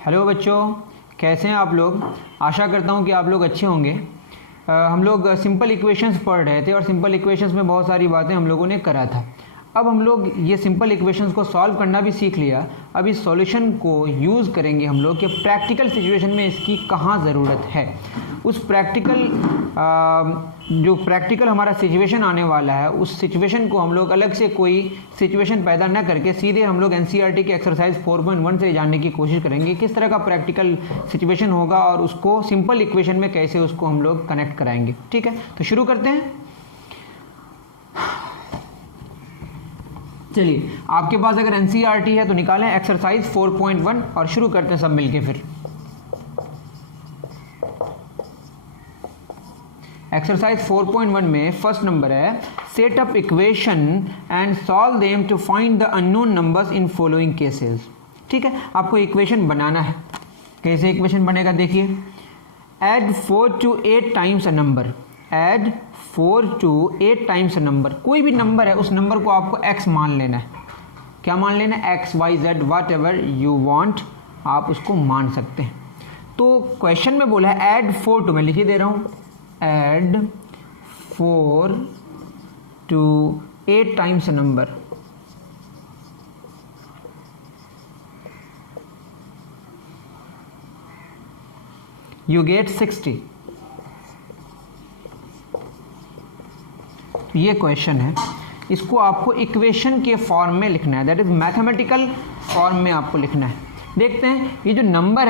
Hello बच्चों, कैसे हैं आप लोग। आशा करता हूं कि आप लोग अच्छे होंगे। हम लोग सिंपल इक्वेशंस पढ़ रहे थे और सिंपल इक्वेशंस में बहुत सारी बातें हम लोगों ने करा था। अब हम लोग ये सिंपल इक्वेशंस को सॉल्व करना भी सीख लिया। अब इस सॉल्यूशन को यूज़ करेंगे हम लोग कि प्रैक्टिकल सिचुएशन में इसकी कहाँ ज़रूरत है। उस जो प्रैक्टिकल हमारा सिचुएशन आने वाला है, उस सिचुएशन को हम लोग अलग से कोई सिचुएशन पैदा न करके सीधे हम लोग एनसीईआरटी के एक्सरसाइज 4.1 से जानने की कोशिश करेंगे किस तरह का प्रैक्टिकल सिचुएशन होगा और उसको सिंपल इक्वेशन में कैसे उसको हम लोग कनेक्ट कराएंगे। ठीक है, तो शुरू करते हैं। चलिए, आपके पास अगर एनसीईआरटी है तो निकालें एक्सरसाइज 4.1 और शुरू करते हैं सब मिलके। फिर एक्सरसाइज 4.1 में फर्स्ट नंबर है set up equation and solve them to find the unknown numbers in following cases. ठीक है, आपको इक्वेशन बनाना है। कैसे इक्वेशन बनेगा देखिए। Add 4 to 8 times a number. Add 4 to 8 times a number. कोई भी नंबर है, उस नंबर को आपको x मान लेना है। क्या मान लेना है? x, y, z, what ever you want, आप उसको मान सकते हैं। तो क्वेश्चन में बोला है एड 4 to, मैं लिख ही दे रहा हूं, add 4 to 8 times a number. You get 60। तो ये क्वेश्चन है, इसको आपको इक्वेशन के फॉर्म में लिखना है, दैट इज मैथमेटिकल फॉर्म में आपको लिखना है। देखते हैं ये जो नंबर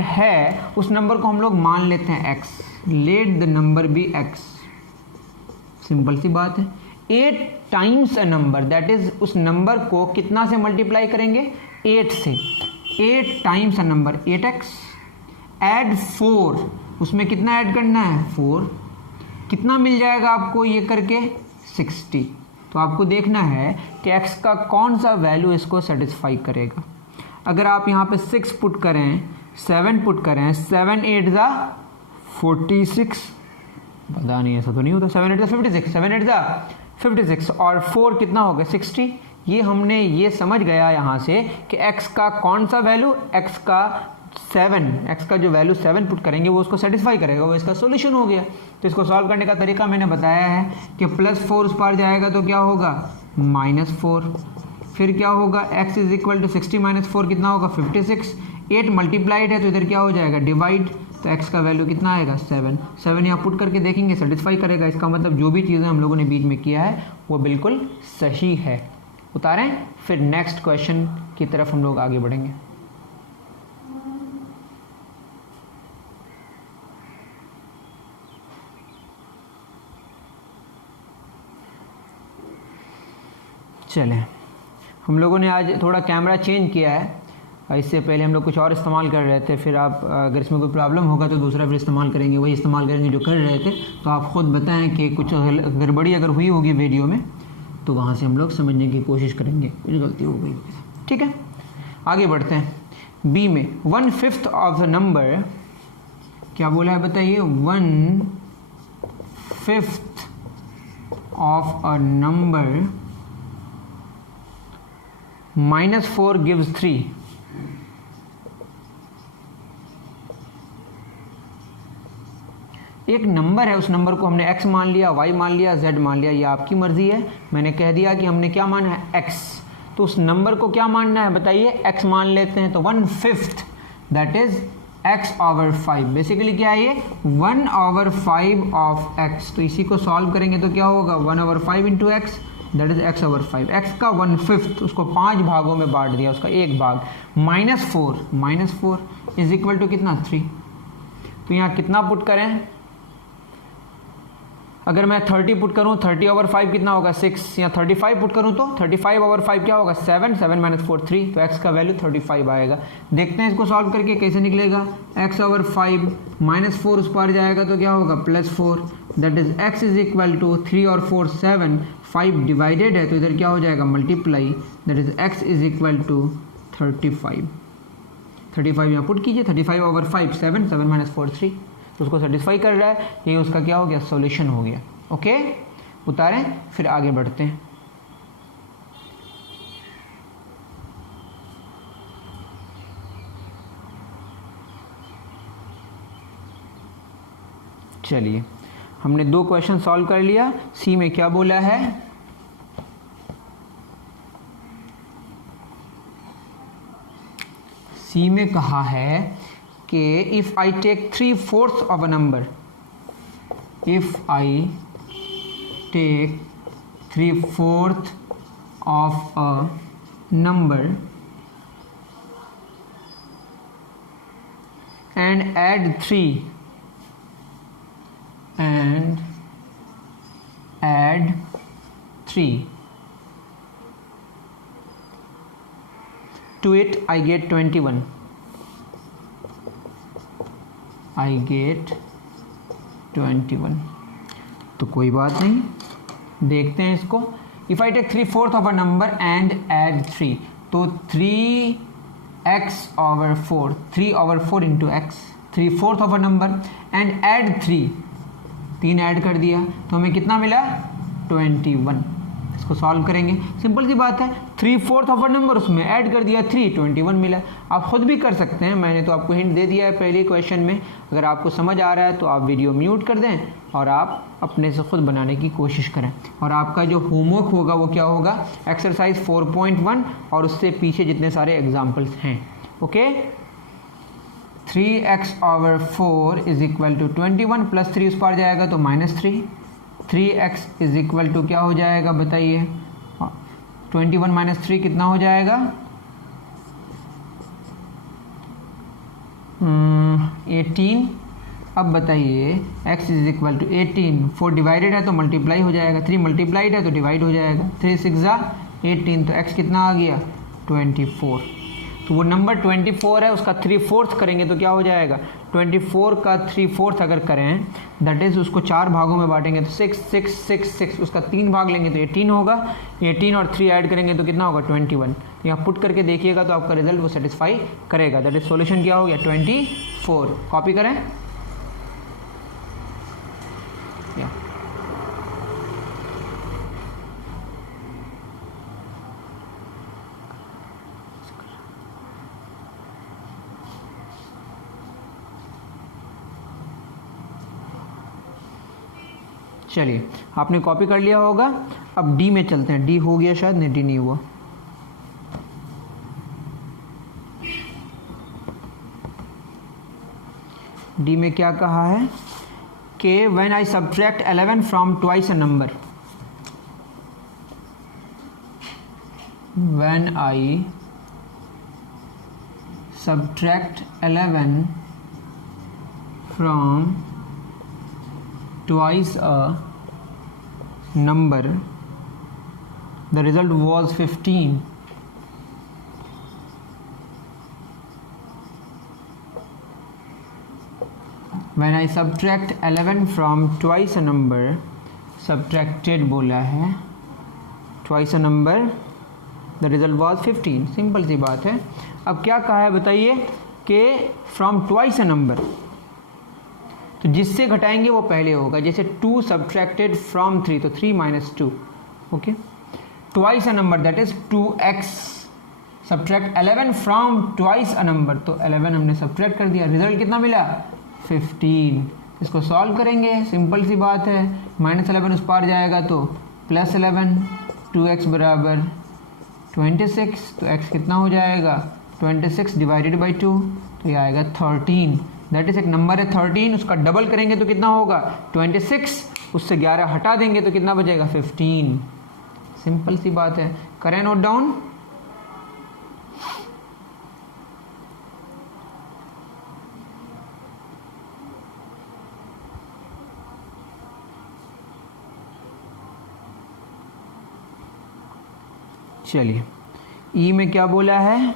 है, उस नंबर को हम लोग मान लेते हैं x। Let the number be x। Simple सी बात है। 8 times a number, that is उस नंबर को कितना से मल्टीप्लाई करेंगे? 8 से। 8 times a number 8x। Add 4, उसमें कितना ऐड करना है? 4। कितना मिल जाएगा आपको ये करके? 60। तो आपको देखना है कि x का कौन सा वैल्यू इसको सेटिस्फाई करेगा। अगर आप यहाँ पे 6 पुट करें, 7 पुट करें, 7 8 ज़ा 46, पता नहीं ऐसा तो नहीं होता, 7 8 ज़ा 56, 7 8 ज़ा 56 और 4 कितना हो गया? 60। ये हमने ये समझ गया यहाँ से कि x का कौन सा वैल्यू, x का जो वैल्यू 7 पुट करेंगे वो उसको सेटिस्फाई करेगा, वो इसका सॉल्यूशन हो गया। तो इसको सॉल्व करने का तरीका मैंने बताया है कि +4 उस पार जाएगा तो क्या होगा? -4। फिर क्या होगा? x इज इक्वल टू 60 - 4 कितना होगा? 56। 8 मल्टीप्लाइड है तो इधर क्या हो जाएगा? डिवाइड। तो x का वैल्यू कितना आएगा? 7 यहाँ पुट करके देखेंगे, सेटिस्फाई करेगा। इसका मतलब जो भी चीज़ें हम लोगों ने बीच में किया है वो बिल्कुल सही है। उतारें, फिर नेक्स्ट क्वेश्चन की तरफ हम लोग आगे बढ़ेंगे। चलें, हम लोगों ने आज थोड़ा कैमरा चेंज किया है। इससे पहले हम लोग कुछ और इस्तेमाल कर रहे थे, फिर आप अगर इसमें कोई प्रॉब्लम होगा तो दूसरा फिर इस्तेमाल करेंगे, वही इस्तेमाल करेंगे जो कर रहे थे। तो आप ख़ुद बताएं कि कुछ गड़बड़ी अगर हुई होगी वीडियो में तो वहाँ से हम लोग समझने की कोशिश करेंगे, कुछ गलती हो गई। ठीक है, आगे बढ़ते हैं। बी में 1/5 ऑफ द नंबर, क्या बोला है बताइए? 1/5 ऑफ अ नंबर -4 gives 3। एक नंबर है, उस नंबर को हमने x मान लिया, y मान लिया, z मान लिया, ये आपकी मर्जी है। मैंने कह दिया कि हमने क्या माना है? x। तो उस नंबर को क्या मानना है बताइए? x मान लेते हैं। तो 1/5 दैट इज x/5। बेसिकली क्या है ये? 1/5 ऑफ x। तो इसी को सॉल्व करेंगे तो क्या होगा? 1/5 into x, that is x/5। x का 1/5 उसको 5 भागों में बांट दिया, उसका एक भाग। -4 इज इक्वल टू कितना? 3। तो यहाँ कितना पुट करें? अगर मैं 30 पुट करूँ, 30/5 कितना होगा? 6। या 35 पुट करूँ तो 35/5 क्या होगा? 7 -4 3। तो x का वैल्यू 35 आएगा। देखते हैं इसको सॉल्व करके कैसे निकलेगा। x/5 -4 उस पार जाएगा तो क्या होगा? +4, that is x is equal to 3 और 4 7, 5 डिवाइडेड है तो इधर क्या हो जाएगा? Multiply, that is x is equal to 35। 35 यहाँ पुट कीजिए, 35/5 7 -4 3, तो उसको सेटिस्फाई कर रहा है। ये उसका क्या हो गया? सॉल्यूशन हो गया। ओके, उतारें, फिर आगे बढ़ते हैं। चलिए, हमने 2 क्वेश्चन सॉल्व कर लिया। सी में क्या बोला है, सी में कहा है कि if I take 3/4 of a number, if I take 3/4 of a number and add 3 to it, I get 21. I get 21। तो कोई बात नहीं, देखते हैं इसको। If I take 3/4 of a number and add 3, तो 3x over 4, 3 over 4 into x, 3/4 of a number and add 3 add कर दिया तो हमें कितना मिला 21। इसको सॉल्व करेंगे, सिंपल सी बात है, 3/4 ऑफ अ नंबर उसमें ऐड कर दिया 3, 21 मिला। आप खुद भी कर सकते हैं, मैंने तो आपको हिंट दे दिया है पहले क्वेश्चन में। अगर आपको समझ आ रहा है तो आप वीडियो म्यूट कर दें और आप अपने से खुद बनाने की कोशिश करें। और आपका जो होमवर्क होगा वो क्या होगा, एक्सरसाइज 4.1 और उससे पीछे जितने सारे एग्जाम्पल्स हैं। Okay, 3x over 4 is equal to 21 plus 3 उस पर जाएगा तो -3, 3x इज इक्वल टू क्या हो जाएगा बताइए, 21 - 3 कितना हो जाएगा, 18। अब बताइए x is equal to 18, 4 divided है तो मल्टीप्लाई हो जाएगा, 3 मल्टीप्लाइड है तो डिवाइड हो जाएगा, 3 6 18, तो x कितना आ गया 24। तो वो नंबर 24 है, उसका 3/4 करेंगे तो क्या हो जाएगा, 24 का 3/4 अगर करें दैट इज़ उसको 4 भागों में बांटेंगे तो 6 6 6 6, उसका 3 भाग लेंगे तो 18 होगा, 18 और 3 ऐड करेंगे तो कितना होगा 21। यहाँ पुट करके देखिएगा तो आपका रिजल्ट वो सेटिस्फाई करेगा। दैट इज सॉल्यूशन क्या हो गया 24। कॉपी करें, चलिए आपने कॉपी कर लिया होगा। अब डी में चलते हैं, डी हो गया शायद, नहीं डी नहीं हुआ। डी में क्या कहा है कि when I subtract 11 from twice a number, when I subtract 11 from twice a number, the result was 15। when I subtract 11 from twice a number, subtracted बोला है, twice a number, the result was 15। Simple सी बात है। अब क्या कहा है बताइए कि from twice a number, तो जिससे घटाएंगे वो पहले होगा, जैसे 2 सब्ट्रैक्टेड फ्रॉम 3 तो 3 - 2। Okay, twice a number that is 2x, subtract 11 from twice a number, तो 11 हमने सब्ट्रैक्ट कर दिया, रिजल्ट कितना मिला 15। इसको सॉल्व करेंगे, सिंपल सी बात है, -11 उस पार जाएगा तो +11, 2x बराबर 26, तो x कितना हो जाएगा 26 डिवाइडेड बाई 2, तो ये आएगा 13। दैट इज एक नंबर है 13, उसका डबल करेंगे तो कितना होगा 26, उससे 11 हटा देंगे तो कितना बचेगा 15। सिंपल सी बात है, करें नोट डाउन। चलिए, ई में क्या बोला है,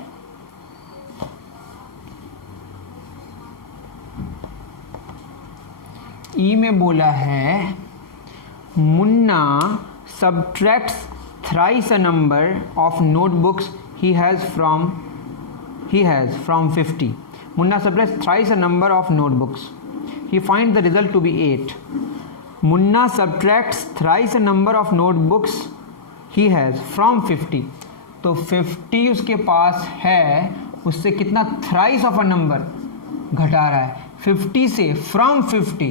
ई में बोला है Munna subtracts thrice a number of notebooks he has from 50। Munna subtracts thrice a number of notebooks, he finds the result to be 8। Munna subtracts thrice a number of notebooks he has from 50, तो 50 उसके पास है, उससे कितना thrice of a number घटा रहा है, 50 से from 50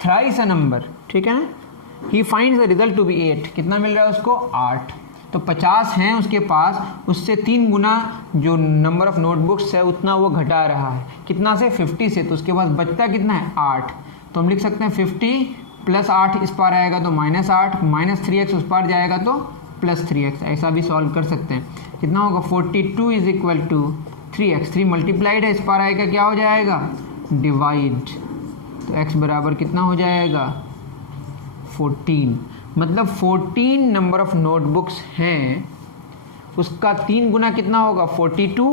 thrice a number, ठीक है ना। He finds the result to be 8, कितना मिल रहा है उसको 8। तो 50 हैं उसके पास, उससे 3 गुना जो नंबर ऑफ नोटबुक्स है उतना वो घटा रहा है, कितना से 50 से, तो उसके पास बचता कितना है 8। तो हम लिख सकते हैं 50 प्लस 8 इस पार आएगा तो -8, माइनस 3x उस पार जाएगा तो प्लस 3x, ऐसा भी सॉल्व कर सकते हैं। कितना होगा 42 is equal to 3x, 3 multiplied है, इस पार आएगा क्या हो जाएगा डिवाइड, तो x बराबर कितना हो जाएगा 14। मतलब 14 नंबर ऑफ नोटबुक्स हैं, उसका 3 गुना कितना होगा 42,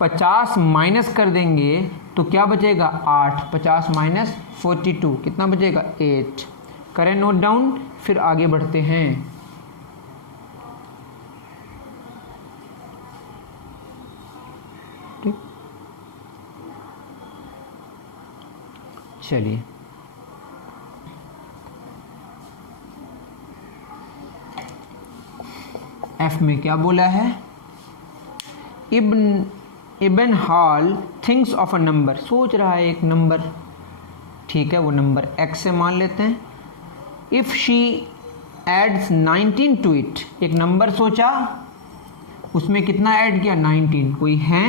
50 माइनस कर देंगे तो क्या बचेगा 8, 50 माइनस 42 कितना बचेगा 8। करें नोट डाउन, फिर आगे बढ़ते हैं। ठीक, चलिए एफ में क्या बोला है, Ibn Hall thinks of a number, सोच रहा है एक नंबर, ठीक है, वो नंबर x से मान लेते हैं। If she adds 19 to it, एक नंबर सोचा, उसमें कितना ऐड किया 19, कोई है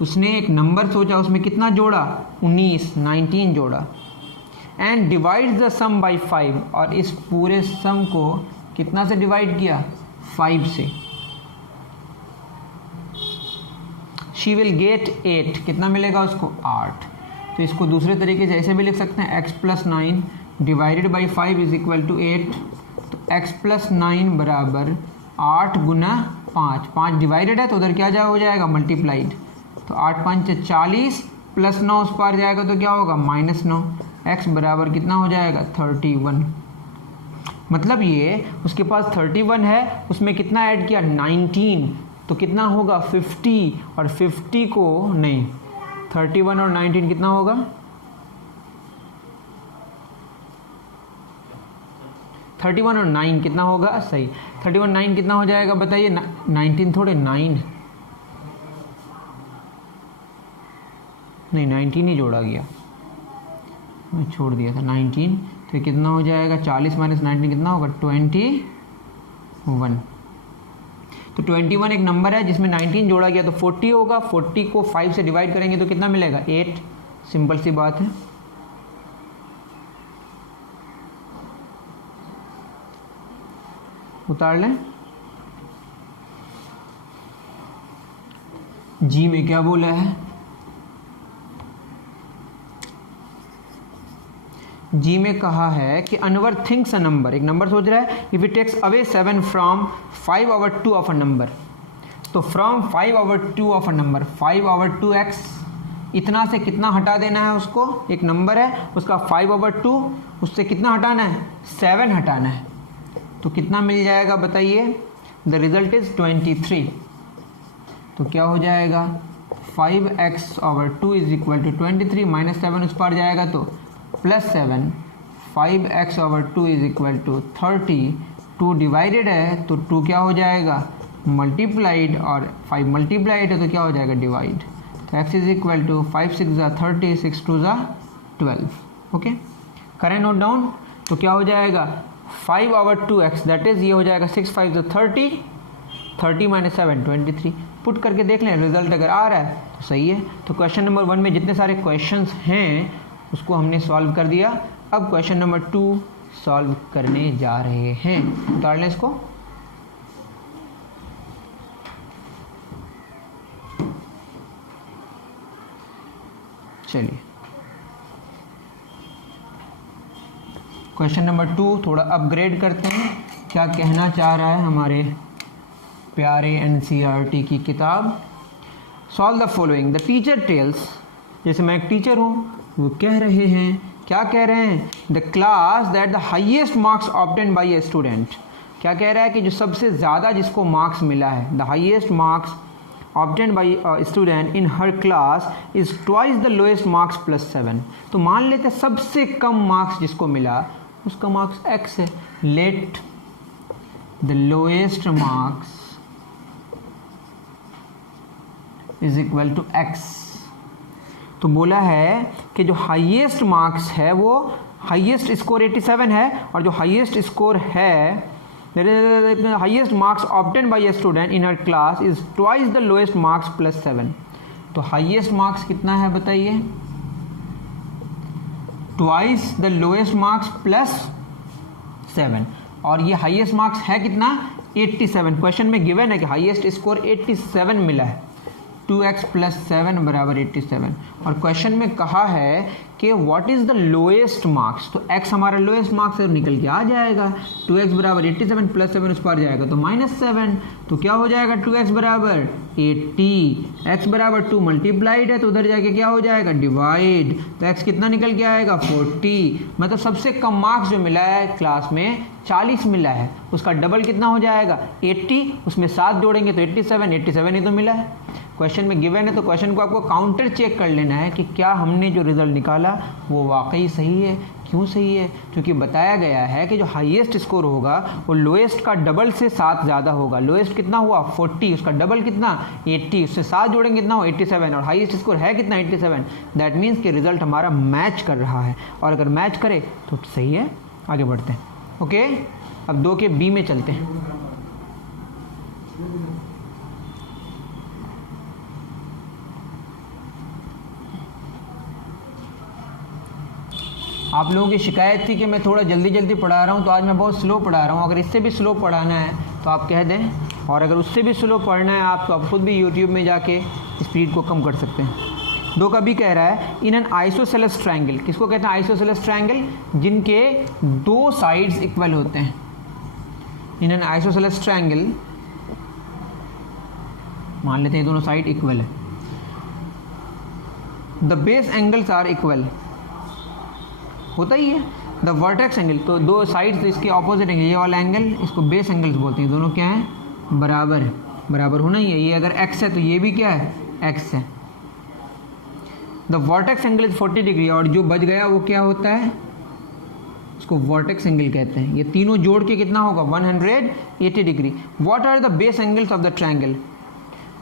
उसने एक नंबर सोचा उसमें कितना जोड़ा 19 जोड़ा। And divides the sum by 5, और इस पूरे सम को कितना से डिवाइड किया 5 से। शी विल गेट 8, कितना मिलेगा उसको 8। तो इसको दूसरे तरीके से ऐसे भी लिख सकते हैं x plus 9 divided by 5 is equal to 8। तो x प्लस 9 बराबर 8 गुना 5, 5 डिवाइडेड है तो उधर क्या हो जाएगा मल्टीप्लाइड, तो 8 5 40 प्लस 9 उस पार जाएगा तो क्या होगा -9, x बराबर कितना हो जाएगा 31। मतलब ये उसके पास 31 है, उसमें कितना ऐड किया 19, तो कितना होगा 50, और 50 को नहीं 31 और 19 कितना होगा 31 और 9 कितना होगा सही, 31 9 कितना हो जाएगा बताइए, 19 थोड़े 9 नहीं 19 ही जोड़ा गया, मैं छोड़ दिया था 19, तो कितना हो जाएगा 40 माइनस 19 कितना होगा 21। तो 21 एक नंबर है जिसमें 19 जोड़ा गया तो 40 होगा, 40 को 5 से डिवाइड करेंगे तो कितना मिलेगा 8, सिंपल सी बात है। उतार लें। जी में क्या बोला है, जी में कहा है कि अनवर थिंक्स अ नंबर, एक नंबर सोच रहा है, if it takes away 7 from 5 over 2 of a number, तो from 5 over 2 of a number 5 over 2x, इतना से कितना हटा देना है उसको, एक नंबर है उसका 5 over 2, उससे कितना हटाना है 7 हटाना है, तो कितना मिल जाएगा बताइए, द रिजल्ट इज 23। तो क्या हो जाएगा 5x over 2 is equal to 23 minus 7 उस पार जाएगा तो +7, 5x over 2 is equal to 30, 2 divided है तो 2 क्या हो जाएगा मल्टीप्लाइड, और 5 मल्टीप्लाइड है तो क्या हो जाएगा डिवाइड, तो x is equal to 5 6 30, 6 2 12। Okay, करें नोट डाउन। तो क्या हो जाएगा 5 over 2x, दैट इज ये हो जाएगा 6 5 30, 30 माइनस 7 23। पुट करके देख लें, रिजल्ट अगर आ रहा है तो सही है। तो क्वेश्चन नंबर 1 में जितने सारे क्वेश्चंस हैं उसको हमने सॉल्व कर दिया। अब क्वेश्चन नंबर 2 सॉल्व करने जा रहे हैं, उतार लें इसको। चलिए क्वेश्चन नंबर 2 थोड़ा अपग्रेड करते हैं, क्या कहना चाह रहा है हमारे प्यारे एनसीईआरटी की किताब। Solve the following, the teacher tales, जैसे मैं एक टीचर हूँ, वो कह रहे हैं, क्या कह रहे हैं, the class that the highest marks obtain bye a student, क्या कह रहा है कि जो सबसे ज़्यादा जिसको मार्क्स मिला है, the highest marks obtain bye a student in her class is twice the lowest marks +7। तो मान लेते हैं सबसे कम मार्क्स जिसको मिला उसका मार्क्स x है, let the lowest marks is equal to x। तो बोला है कि जो हाईएस्ट मार्क्स है वो हाईएस्ट स्कोर 87 है और जो हाईएस्ट स्कोर है highest marks obtain bye a student in her class is twice the lowest marks plus 7। तो हाईएस्ट मार्क्स कितना है बताइए, twice the lowest marks plus 7, और ये हाईएस्ट मार्क्स है कितना 87। क्वेश्चन में गिवन है कि हाईएस्ट स्कोर 87 मिला है, 2x प्लस 7 बराबर 87, और क्वेश्चन में कहा है कि what is the lowest marks, तो x हमारा लोएस्ट मार्क्स है निकल के आ जाएगा, 2x बराबर 87 प्लस 7 उस पर जाएगा तो -7, तो क्या हो जाएगा 2x बराबर 80, x बराबर 2 मल्टीप्लाइड है तो उधर जाके क्या हो जाएगा डिवाइड, तो x कितना निकल के आएगा 40, मतलब सबसे कम मार्क्स जो मिला है क्लास में 40 मिला है, उसका डबल कितना हो जाएगा 80, उसमें 7 जोड़ेंगे तो 87 ही तो मिला है। क्वेश्चन में गिवन है तो क्वेश्चन को आपको काउंटर चेक कर लेना है कि क्या हमने जो रिजल्ट निकाला वो वाकई सही है। क्यों सही है, क्योंकि बताया गया है कि जो हाईएस्ट स्कोर होगा वो लोएस्ट का डबल से 7 ज़्यादा होगा। लोएस्ट कितना हुआ 40, उसका डबल कितना 80, उससे 7 जोड़ेंगे कितना हो 87, और हाईएस्ट स्कोर है कितना 87। दैट मीन्स कि रिजल्ट हमारा मैच कर रहा है, और अगर मैच करे तो सही है। आगे बढ़ते हैं। ओके, अब 2 के बी में चलते हैं। आप लोगों की शिकायत थी कि मैं थोड़ा जल्दी जल्दी पढ़ा रहा हूँ, तो आज मैं बहुत स्लो पढ़ा रहा हूँ। अगर इससे भी स्लो पढ़ाना है तो आप कह दें, और अगर उससे भी स्लो पढ़ना है आप तो आप खुद भी यूट्यूब में जाके स्पीड को कम कर सकते हैं। 2 का बी कह रहा है इन एन आइसोसेलेस ट्रायंगल, किसको कहते हैं आइसोसेलेस ट्रायंगल, जिनके 2 साइड्स इक्वल होते हैं। इन एन आइसोसेलेस ट्रायंगल मान लेते हैं दोनों साइड इक्वल है, the base angles are equal, होता ही है। द वर्टेक्स एंगल, तो 2 साइड्स इसके ऑपोजिट एंगल, ये वाला एंगल इसको बेस एंगल्स बोलते हैं, दोनों क्या है बराबर है, बराबर होना ही है। ये अगर x है तो ये भी क्या है x है। The vertex angle is 40 degree, और जो बच गया वो क्या होता है, उसको वर्टेक्स एंगल कहते हैं। ये तीनों जोड़ के कितना होगा 180 degree. What are the base angles of the triangle,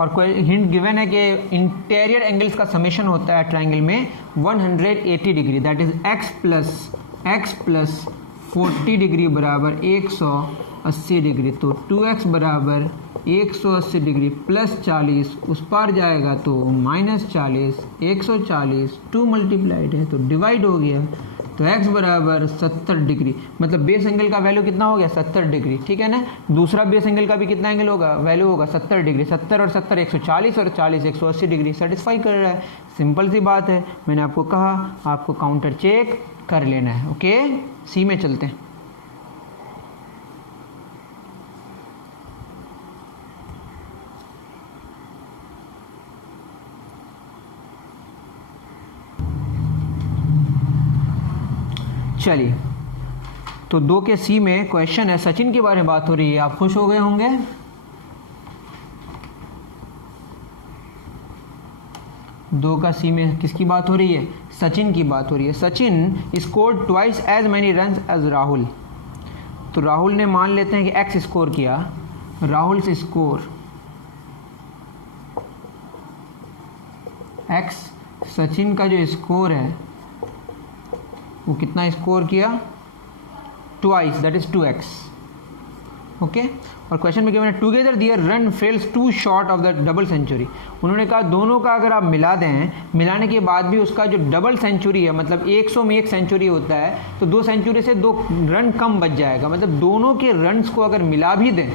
और कोई हिंट गिवन है कि इंटीरियर एंगल्स का समेशन होता है ट्रायंगल में 180 degree, that is x plus 40 degree बराबर 180 डिग्री। तो 2x बराबर 180 डिग्री प्लस 40, उस पार जाएगा तो -40, 140, 2 मल्टीप्लाइड है तो डिवाइड हो गया, तो x बराबर 70 डिग्री, मतलब बेस एंगल का वैल्यू कितना हो गया 70 डिग्री, ठीक है ना। दूसरा बेस एंगल का भी कितना एंगल होगा, वैल्यू होगा 70 डिग्री, 70 और 70 140 और 40 180 डिग्री सेटिस्फाई कर रहा है। सिंपल सी बात है, मैंने आपको कहा आपको काउंटर चेक कर लेना है। ओके, सी में चलते हैं। चलिए, तो 2 के सी में क्वेश्चन है, सचिन के बारे में बात हो रही है, आप खुश हो गए होंगे। दो का सी में किसकी बात हो रही है, सचिन की बात हो रही है। Sachin scored twice as many runs as Rahul, तो राहुल ने मान लेते हैं कि एक्स स्कोर किया, राहुल से स्कोर एक्स, सचिन का जो स्कोर है वो कितना स्कोर किया twice, that is 2x। Okay, और क्वेश्चन में क्या है, together their run falls to short of the double century. उन्होंने कहा दोनों का अगर आप मिला दें, मिलाने के बाद भी उसका जो डबल सेंचुरी है, मतलब 100 में 1 सेंचुरी होता है, तो 2 सेंचुरी से 2 रन कम बच जाएगा। मतलब दोनों के रन्स को अगर मिला भी दें,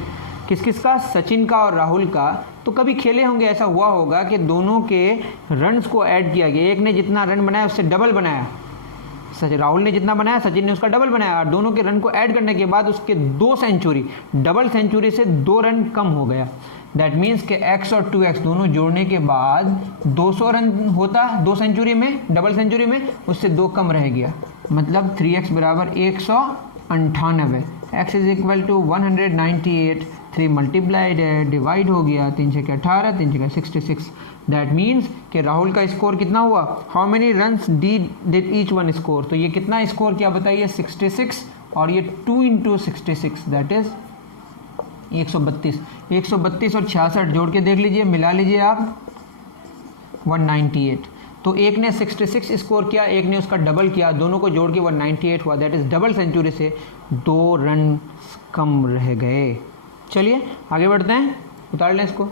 किस किस का, सचिन का और राहुल का, तो कभी खेले होंगे, ऐसा हुआ होगा कि दोनों के रन्स को ऐड किया गया, एक ने जितना रन बनाया उससे डबल बनाया, राहुल ने जितना बनाया सचिन ने उसका डबल बनाया, और दोनों के रन को ऐड करने के बाद उसके 2 सेंचुरी, डबल सेंचुरी से 2 रन कम हो गया। दैट मीन्स कि x और 2x दोनों जोड़ने के बाद 200 रन होता 2 सेंचुरी में, डबल सेंचुरी में, उससे 2 कम रह गया, मतलब 3x बराबर 198, x is equal to 198, 3 multiplied है, डिवाइड हो गया, 3 से 18, 3 से 66। दैट मीन्स कि राहुल का स्कोर कितना हुआ, how many runs did each one score, तो ये कितना स्कोर किया बताइए 66, और ये 2 × 66 दैट इज 132, 132 और 66 जोड़ के देख लीजिए, मिला लीजिए आप 198, तो एक ने 66 स्कोर किया, एक ने उसका डबल किया, दोनों को जोड़ के 198 हुआ। दैट इज़ डबल सेंचुरी से 2 रन कम रह गए। चलिए आगे बढ़ते हैं, उतार लें इसको।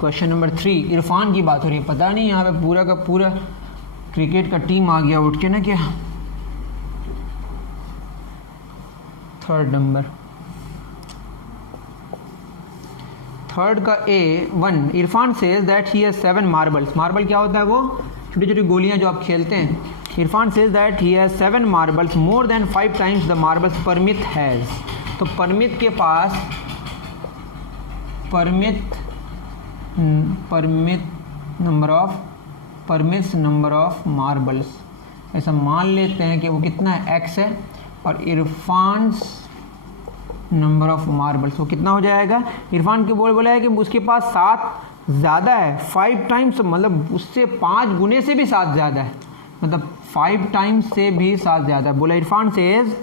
क्वेश्चन नंबर 3, इरफान की बात हो रही है। पता नहीं यहाँ पे पूरा का पूरा क्रिकेट का टीम आ गया उठ के ना क्या। थर्ड नंबर, थर्ड का A1, Irfan says that he has 7 marbles. Marble क्या होता है? वो छोटी छोटी गोलियां जो आप खेलते हैं। Irfan says that he has 7 marbles more than 5 times the marbles Parmit has. तो परमित के पास परमित नंबर ऑफ मार्बल्स, ऐसा मान लेते हैं कि वो कितना है, x है, और इरफान्स नंबर ऑफ मार्बल्स वो कितना हो जाएगा। इरफान के बोला है कि उसके पास 7 ज़्यादा है, 5 टाइम्स, मतलब उससे 5 गुने से भी 7 ज़्यादा है, मतलब 5 टाइम्स से भी 7 ज़्यादा है। बोला Irfan says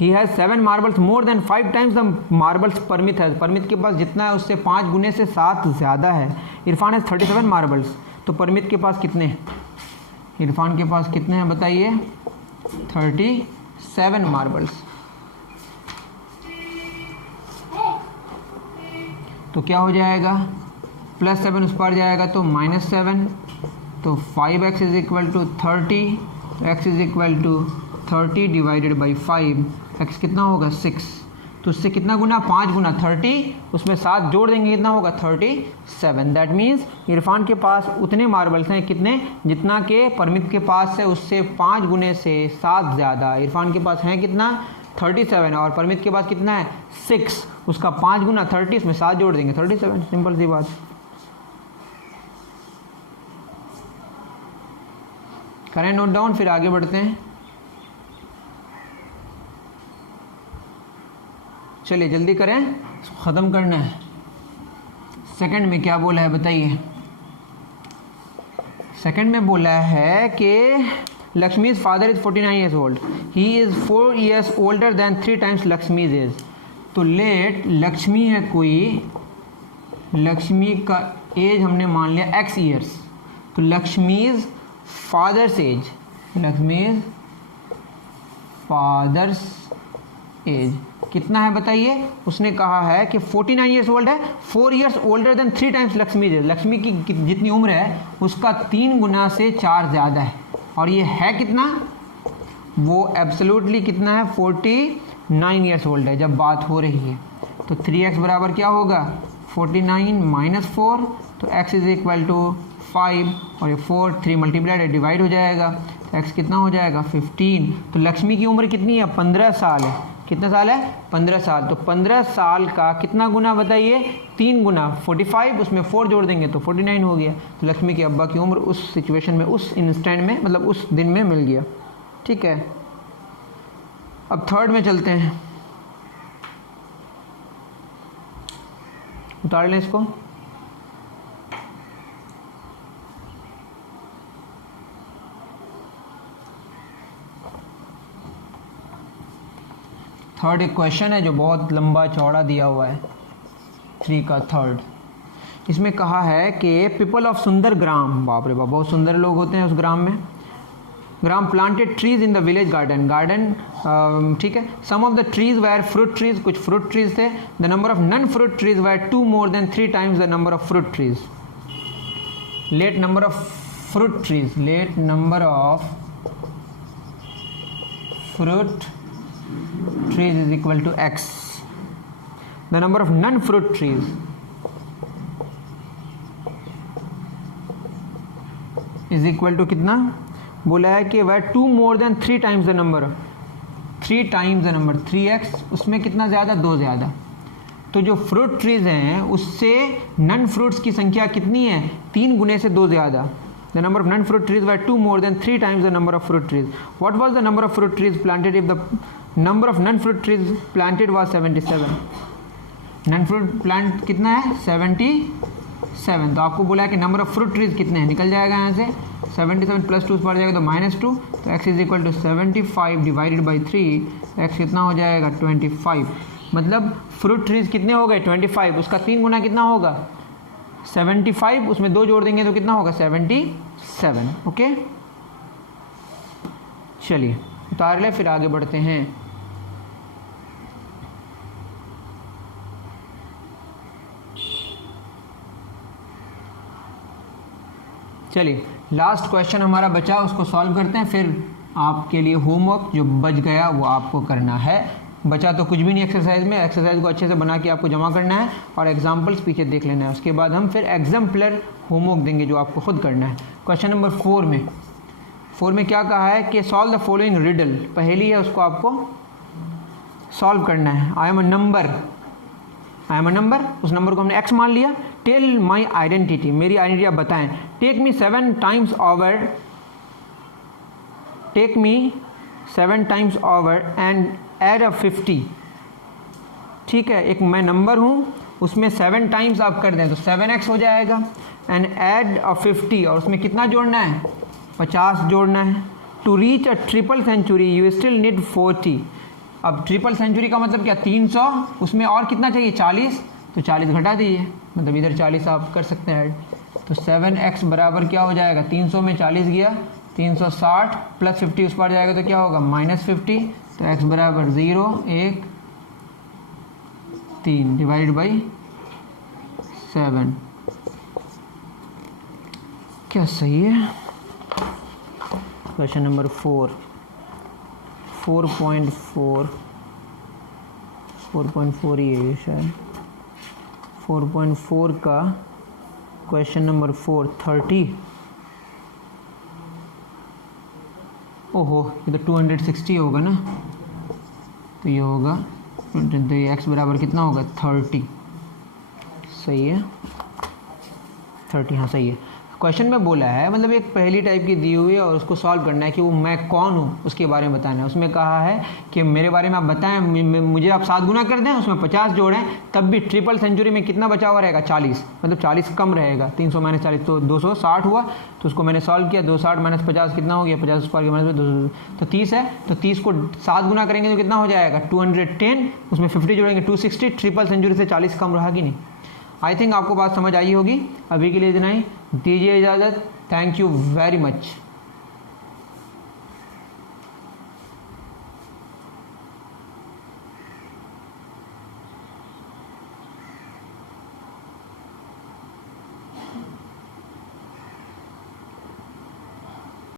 he has 7 marbles more than 5 times the marbles Parmit है। परमित के पास जितना है उससे 5 गुने से 7 ज़्यादा है। इरफान हैज़ 37 मार्बल्स, तो परमित के पास कितने हैं? इरफान के पास कितने हैं बताइए? 37 मार्बल्स। तो क्या हो जाएगा? +7 उस पर जाएगा तो -7, तो 5x is equal to 30, x is equal to 30 divided by 5, x कितना होगा 6, तो उससे कितना गुना? 5 गुना 30, उसमें 7 जोड़ देंगे कितना होगा? 37। दैट मीन्स इरफान के पास उतने मार्बल्स हैं कितने, जितना के परमित के पास है उससे 5 गुने से 7 ज़्यादा। इरफान के पास है कितना? 37, और परमित के पास कितना है? 6, उसका 5 गुना 30, उसमें 7 जोड़ देंगे 37। सिंपल सी बात। करें नोट डाउन, फिर आगे बढ़ते हैं। चलिए जल्दी करें, ख़त्म करना है। सेकंड में क्या बोला है बताइए? सेकंड में बोला है कि Lakshmi's father is 49 years old, he is 4 years older than 3 times Lakshmi's is. तो लेट लक्ष्मी है कोई, लक्ष्मी का एज हमने मान लिया x ईयर्स, तो Lakshmi's father's age, Lakshmi's father's age कितना है बताइए? उसने कहा है कि 49 ईयर्स ओल्ड है, 4 years older than 3 times Lakshmi age. Lakshmi की जितनी उम्र है उसका 3 गुना से 4 ज़्यादा है, और ये है कितना? वो एब्सोल्युटली कितना है? 49 ईयर्स ओल्ड है जब बात हो रही है। तो 3x बराबर क्या होगा? 49 माइनस 4, तो x इज इक्वल टू 5, और ये 4 3 मल्टीप्लाइड डिवाइड हो जाएगा, तो x कितना हो जाएगा? 15। तो लक्ष्मी की उम्र कितनी है? 15 साल है। कितना साल है? 15 साल। तो 15 साल का कितना गुना बताइए? 3 गुना 45, उसमें 4 जोड़ देंगे तो 49 हो गया। तो लक्ष्मी के अब्बा की उम्र उस सिचुएशन में, उस इंस्टेंट में, मतलब उस दिन में मिल गया। ठीक है, अब थर्ड में चलते हैं, उतार लें इसको। थर्ड एक क्वेश्चन है जो बहुत लंबा चौड़ा दिया हुआ है, 3 का थर्ड। इसमें कहा है कि पीपल ऑफ सुंदर ग्राम, बाप रे बाप बहुत सुंदर लोग होते हैं उस ग्राम में, gram planted trees in the village garden, ठीक है। Some of the trees were fruit trees, कुछ फ्रूट ट्रीज थे। The number of non fruit trees were 2 more than 3 times the number of fruit trees. Let number of fruit trees, let number of fruit trees is equal to x. The number of non-fruit trees is equal to कितना बोला है कि वह 2 more than 3 times the number, 3 times the number 3x, उसमें कितना ज़्यादा? 2 ज़्यादा। तो जो फ्रूट ट्रीज हैं उससे नन फ्रूट्स की संख्या कितनी है? 3 गुने से 2 ज़्यादा। The number of non-fruit trees were 2 more than 3 times the number of fruit trees. What was the number of fruit trees planted if the number of non-fruit trees planted was 77? Non-fruit plant कितना है? 77 7। तो आपको बोला है कि number of fruit trees कितने हैं, निकल जाएगा यहाँ से 77 प्लस 2 पड़ जाएगा तो -2, तो x is equal to 75 divided by 3, x कितना हो जाएगा 25। मतलब फ्रूट ट्रीज कितने हो गए 25, उसका 3 गुना कितना होगा 75, उसमें 2 जोड़ देंगे तो कितना होगा 77। ओके, चलिए उतार ले, फिर आगे बढ़ते हैं। चलिए लास्ट क्वेश्चन हमारा बचा, उसको सॉल्व करते हैं, फिर आपके लिए होमवर्क जो बच गया वो आपको करना है। बचा तो कुछ भी नहीं एक्सरसाइज में, एक्सरसाइज को अच्छे से बना के आपको जमा करना है और एग्जाम्पल्स पीछे देख लेना है। उसके बाद हम फिर एग्जाम्पलर होमवर्क देंगे जो आपको खुद करना है। क्वेश्चन नंबर 4 में क्या कहा है कि सॉल्व द फॉलोइंग रिडल, पहेली है उसको आपको सॉल्व करना है। आई एम अ नंबर, उस नंबर को हमने x मान लिया। टेल माई आइडेंटिटी, मेरी आइडेंटिटी आप बताएं। Take me 7 times over and add a 50। ठीक है, एक मैं नंबर हूँ, उसमें 7 टाइम्स आप कर दें तो 7x हो जाएगा, एंड एड अ 50, और उसमें कितना जोड़ना है 50 जोड़ना है। To reach a triple century you still need 40। अब ट्रिपल सेंचुरी का मतलब क्या 300, उसमें और कितना चाहिए 40, तो 40 घटा दीजिए, मतलब इधर 40 आप कर सकते हैं ऐड। तो 7x बराबर क्या हो जाएगा, 300 में 40 गया 360 प्लस 50 उस पर जाएगा तो क्या होगा -50। तो x बराबर 0 1 3 डिवाइडेड बाई 7। क्या सही है? क्वेश्चन नंबर 4.4 ही है शायद। 4.4 का क्वेश्चन नंबर 430। ओहो, ये तो 260 होगा ना, तो ये होगा तो ये x बराबर कितना होगा 30। सही है 30, हाँ सही है। क्वेश्चन में बोला है, मतलब एक पहली टाइप की दी हुई है और उसको सॉल्व करना है कि वो मैं कौन हूँ उसके बारे में बताना है। उसमें कहा है कि मेरे बारे में आप बताएं, मुझे आप 7 गुना कर दें, उसमें 50 जोड़ें, तब भी ट्रिपल सेंचुरी में कितना बचा हुआ रहेगा 40, मतलब 40 कम रहेगा। 300 - 40 तो 260 हुआ, तो उसको मैंने सॉल्व किया। 260 - 50 कितना हो गया, 50 उस पर के माइनस 200 तो 30 है। तो 30 को 7 गुना करेंगे तो कितना हो जाएगा 210, उसमें 50 जोड़ेंगे 260। ट्रिपल सेंचुरी से 40 कम रहा कि नहीं? आई थिंक आपको बात समझ आई होगी। अभी के लिए इतना ही, दीजिए इजाज़त। Thank you very much.